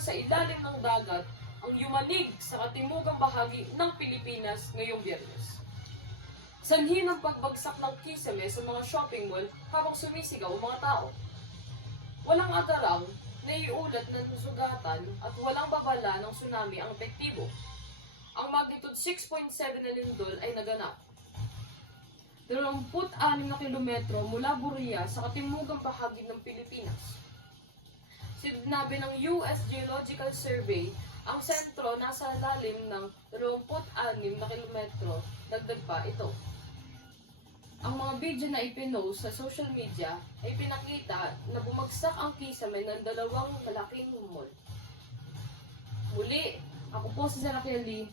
sa ilalim ng dagat ang yumanig sa katimugang bahagi ng Pilipinas ngayong Biyernes. Sanhi ng pagbagsak ng kisame sa mga shopping mall habang sumisigaw ang mga tao. Walang agarang, naiulat na nasugatan at walang babala ng tsunami ang epektibo. Ang magnitude 6.7 na lindol ay naganap. 26 na kilometro mula Buria sa katimugang bahagi ng Pilipinas. Sinabi ng US Geological Survey, ang sentro nasa lalim ng 26 na kilometro, dagdag pa ito. Ang mga video na ipinost sa social media ay pinakita na bumagsak ang kisame ng dalawang malaking mall. Muli, ako po si Sarah Kelly.